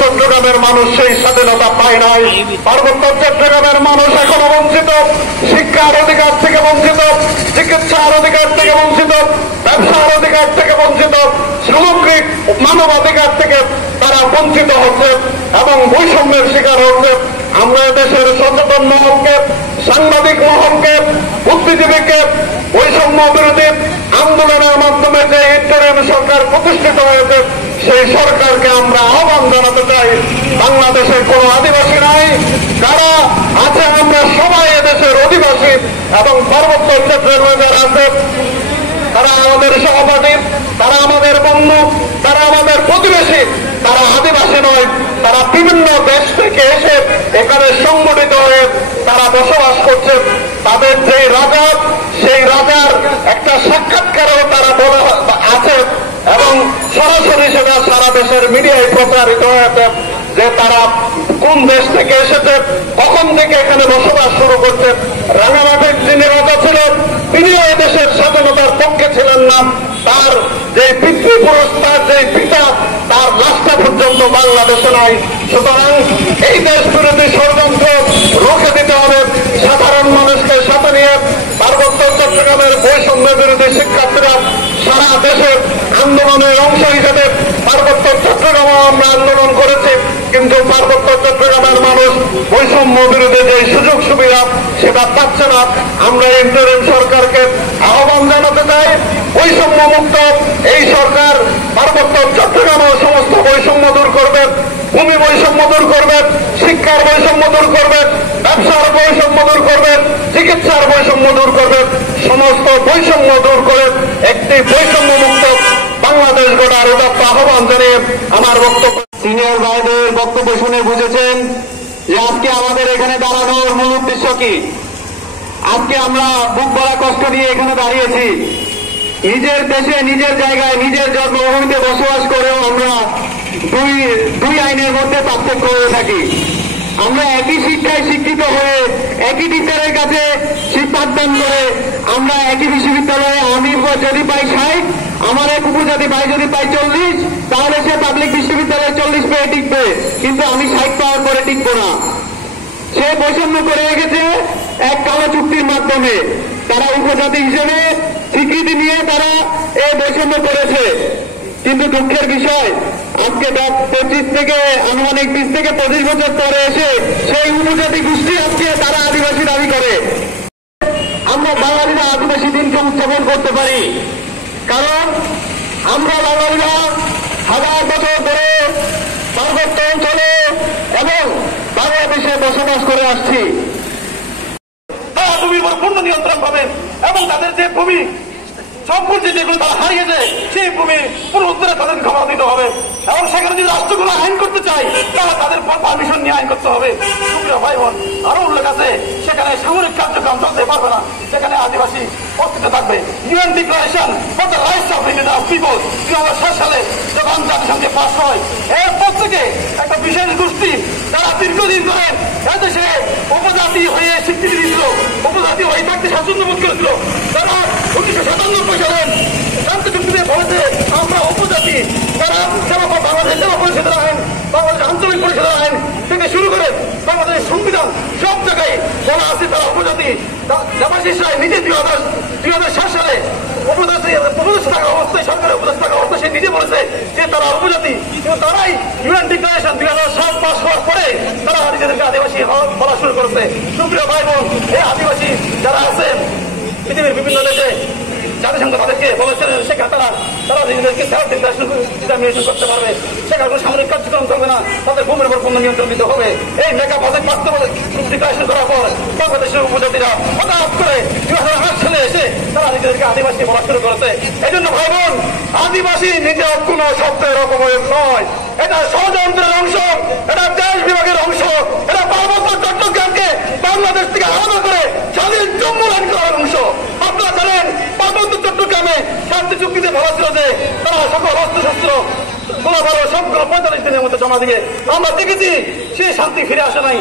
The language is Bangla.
চট্টগ্রামের মানুষ সেই স্বাধীনতা পায় নাই। পার্বত্য চট্টগ্রামের মানুষ এখনো বঞ্চিত, শিক্ষার অধিকার থেকে বঞ্চিত, চিকিৎসার অধিকার থেকে বঞ্চিত, ব্যবসার অধিকার থেকে বঞ্চিত, সামগ্রিক মানবাধিকার থেকে তারা বঞ্চিত হচ্ছে এবং বৈষম্যের শিকার হচ্ছে। আমরা দেশের সচেতন মহলকে, সাংবাদিক মহলকে, বুদ্ধিজীবীকে বৈষম্য বিরোধী আন্দোলনের মাধ্যমে যে ইন্টারিম সরকার প্রতিষ্ঠিত হয়েছে সেই সরকারকে আমরা আহ্বান জানাতে চাই। বাংলাদেশে কোনো আদিবাসী নাই, যারা আছে আমরা সবাই এদেশের অধিবাসী এবং পার্বত্য চট্টগ্রামে যারা আছে তারা আমাদের সহপাঠী, তারা আমাদের বন্ধু, তারা আমাদের প্রতিবেশী, তারা আদিবাসী নয়। তারা বিভিন্ন দেশ থেকে এসে এখানে সংগঠিত হয়ে তারা বসবাস করছে। তাদের যে রাজা, সেই রাজার একটা সাক্ষাৎকারও তারা বলা আছে এবং সরাসরি সেটা সারা দেশের মিডিয়ায় প্রচারিত হয়েছে যে তারা কোন দেশ থেকে এসেছে, কখন থেকে এখানে বসবাস শুরু করছে। রাঙামাটির যিনি রাজা ছিলেন তিনিও এই দেশের স্বাধীনতার পক্ষে ছিলেন না। তার যে পিতৃপুরুষ, তার যে পিতা, তার লাশটা পর্যন্ত বাংলাদেশে নাই। সুতরাং এই দেশ বিরোধী ষড়যন্ত্র রুখে দিতে হবে। সাধারণ মানুষকে সাথে নিয়ে পার্বত্য চট্টগ্রামের বৈষম্য বিরোধী শিক্ষার্থীরা সারা দেশের আন্দোলনের অংশ হিসেবে পার্বত্য চট্টগ্রামেও আমরা আন্দোলন করেছি, কিন্তু পার্বত্য চট্টগ্রামের মানুষ বৈষম্য বিরোধী যে সুযোগ সুবিধা সেটা পাচ্ছে না। আমরা ইন্টারিম সরকারকে আহ্বান জানাতে চাই, বৈষম্য মুক্ত এই সরকার পার্বত্য চট্টগ্রামেও সমস্ত বৈষম্য দূর করবে, ভূমি বৈষম্য দূর করবে, শিক্ষার বৈষম্য দূর করবে, ব্যবসার বৈষম্য দূর করবে, চিকিৎসার বৈষম্য দূর করবে, সমস্ত বৈষম্য দূর করে একটি বৈষম্য মুক্ত বাংলাদেশ গড়ার উদাত্ত আহ্বান জানিয়ে আমার বক্তব্য। সিনিয়র ভাইদের বক্তব্য শুনে বুঝেছেন যে আজকে আমাদের এখানে দাঁড়ানোর মূল উদ্দেশ্য কি। আজকে আমরা বুক ভরা কষ্ট নিয়ে এখানে দাঁড়িয়েছি। নিজের দেশে, নিজের জায়গায়, নিজের জন্মভূমিতে বসবাস করেও আমরা দুই আইনের মধ্যে পার্থক্য হয়ে থাকি। আমরা একই শিক্ষায় শিক্ষিত হয়ে একই টিচারের কাছে শিক্ষাদান করে আমরা একই বিশ্ববিদ্যালয়ে, আমি যদি পাই 60, আমার এক উপজাতি ভাই যদি পাই 40, তাহলে সে পাবলিক বিশ্ববিদ্যালয়ে 40 পেয়ে টিকবে, কিন্তু আমি 60 পাওয়ার পরে টিকবো না। সে বৈষম্য করে রেখেছে এক কালো চুক্তির মাধ্যমে। তারা উপজাতি হিসেবে স্বীকৃতি নিয়ে তারা এই বৈষম্য করেছে। কিন্তু দুঃখের বিষয়, আজকে 25 থেকে আনুমানিক 20 থেকে 25 বছর পরে এসে সেই উপজাতি গোষ্ঠী আজকে তারা আদিবাসী দাবি করে। আমরা বাঙালিরা আদিবাসী দিনকে উদযাপন করতে পারি, কারণ আমরা বাঙালিরা 1000 বছর ধরে পার্বত্য অঞ্চলে এবং বাংলাদেশে বসবাস করে আসছি। তারা ভূমির উপর পূর্ণ নিয়ন্ত্রণ পাবেন এবং তাদের যে ভূমি সম্পত্তি যেগুলো তারা হারিয়েছে সেই ভূমি পুনরুদ্ধারে তাদের ক্ষমতা দিতে হবে এবং সেখানে যদি রাষ্ট্রগুলো আইন করতে চায় তারা তাদের পারমিশন নিয়ে আইন করতে হবে। সুপ্রিয় ভাই বোন, আরো উল্লেখ আছে সেখানে সামরিক কার্যক্রম চলতে পারবে না, সেখানে আদিবাসী অস্তিত্ব থাকবে। UN declaration for the rights of indigenous people 2007 সালে যখন জাতিসংঘে পাস হয়, এরপর থেকে একটা বিশেষ গোষ্ঠী যারা দীর্ঘদিন ধরে এদেশে উপজাতি হয়ে স্বীকৃতি দিয়েছিল, উপজাতি হয়ে থাকতে স্বাচ্ছন্দ্য বোধ করেছিল, তারা 1997 সালে শান্তি চুক্তিতে বলেছে আমরা উপজাতি। তারা বাংলাদেশ সেবা পরিষদের আইন, বাংলাদেশ আঞ্চলিক পরিষদের আইন থেকে শুরু করে বাংলাদেশের সংবিধান সব জায়গায় বলা আছে তারা উপজাতি। দেবাশিস রায় নিজে 2007 সালে উপদেষ্টা থাকা অবস্থায়, সরকারের উপদেষ্টা থাকা অবস্থায় সে নিজে বলেছে যে তারা উপজাতি। কিন্তু তারাই ইউএন ডিক্লারেশন 2007 পাস হওয়ার পরে তারা নিজেদেরকে আদিবাসী বলা শুরু করেছে। সুপ্রিয় ভাই বোন, এই আদিবাসী যারা আছেন পৃথিবীর বিভিন্ন দেশে জাতিসংঘ তাদেরকে বলেছেন সেখানে তারা নিজেদেরকে সেলফ ডিটারমিনেশন করতে পারবে, সেখানে কোনো সামরিক কার্যক্রম চলবে না, তাদের ভূমির উপর পূর্ণ নিয়ন্ত্রণ দিতে হবে। এই মেগা প্রজেক্ট বাস্তব ডিক্লারেশন করার পর বাংলাদেশের উপজাতিরা হঠাৎ করে 2008 সালে এসে তারা নিজেদেরকে আদিবাসী বলা শুরু করেছে। এই জন্য ভাই বোন, আদিবাসী নিজে কোনো শব্দের অপপ্রয়োগ নয়, এটা ষড়যন্ত্রের অংশ, এটা দেশ বিভাগের অংশ, এটা পার্বত্য চট্টগ্রামকে বাংলাদেশ থেকে আলাদা করে স্বাধীন জম্মু আইন করার অংশ। আপনারা জানেন পার্বত্য চট্টগ্রামে শান্তি চুক্তিতে বলা ছিল যে তারা সকল অস্ত্রশস্ত্র গোলাবারুদ সবগুলো 45 দিনের মধ্যে জমা দিবে। আমরা দেখেছি সেই শান্তি ফিরে আসে নাই।